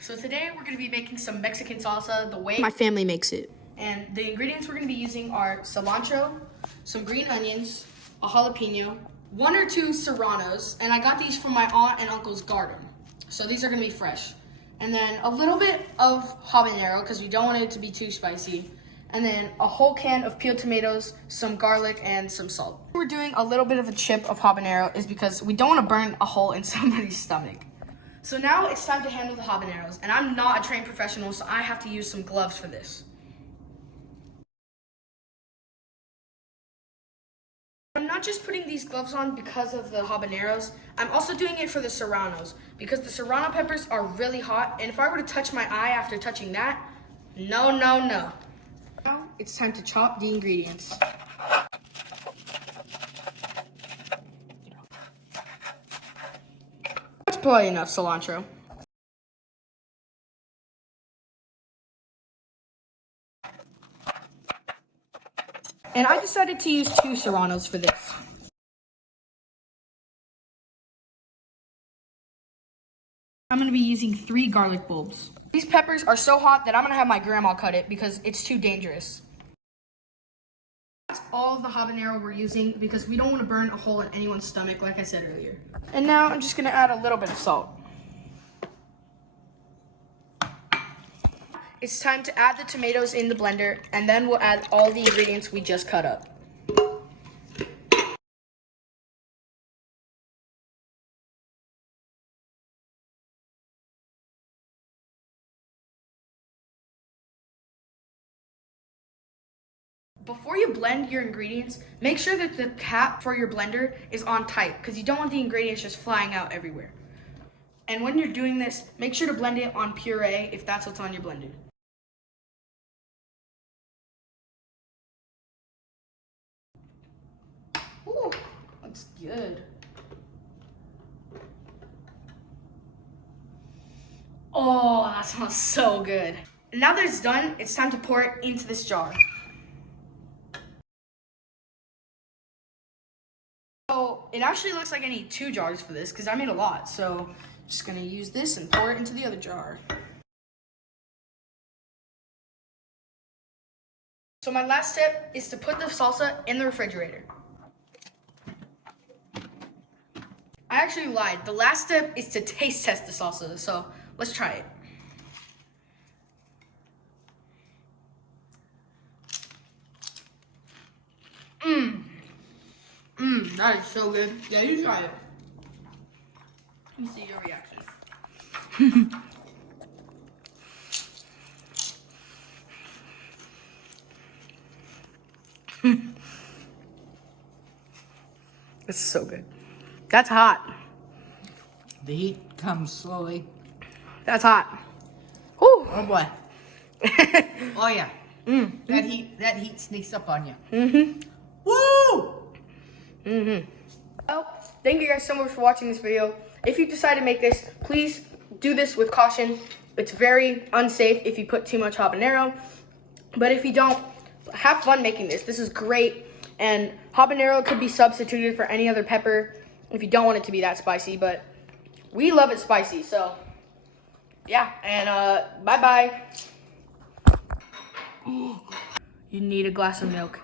So today we're going to be making some Mexican salsa the way my family makes it. And the ingredients we're going to be using are cilantro, some green onions, a jalapeno, 1 or 2 serranos, and I got these from my aunt and uncle's garden. So these are going to be fresh. And then a little bit of habanero because we don't want it to be too spicy. And then a whole can of peeled tomatoes, some garlic, and some salt. We're doing a little bit of a chip of habanero is because we don't want to burn a hole in somebody's stomach. So now it's time to handle the habaneros, and I'm not a trained professional, so I have to use some gloves for this. I'm not just putting these gloves on because of the habaneros, I'm also doing it for the serranos, because the serrano peppers are really hot, and if I were to touch my eye after touching that, no. Now it's time to chop the ingredients. That's probably enough cilantro. And I decided to use 2 serranos for this. I'm gonna be using 3 garlic bulbs. These peppers are so hot that I'm gonna have my grandma cut it because it's too dangerous. That's all of the habanero we're using because we don't want to burn a hole in anyone's stomach, like I said earlier. And now I'm just gonna add a little bit of salt. It's time to add the tomatoes in the blender, and then we'll add all the ingredients we just cut up. Before you blend your ingredients, make sure that the cap for your blender is on tight because you don't want the ingredients just flying out everywhere. And when you're doing this, make sure to blend it on puree if that's what's on your blender. Ooh, looks good. Oh, that smells so good. And now that it's done, it's time to pour it into this jar. So it actually looks like I need 2 jars for this because I made a lot. So I'm just gonna use this and pour it into the other jar. So my last step is to put the salsa in the refrigerator. I actually lied. The last step is to taste test the salsa. So let's try it. That is so good. Yeah, you try it. Let me see your reaction. It's so good. That's hot. The heat comes slowly. That's hot. Ooh. Oh boy. Oh yeah. That heat sneaks up on you. Woo! Well, thank you guys so much for watching this video. If you decide to make this, please do this with caution. It's very unsafe if you put too much habanero. But if you don't, have fun making this. This is great. And habanero could be substituted for any other pepper if you don't want it to be that spicy. But we love it spicy. So, yeah. And bye-bye. You need a glass of milk.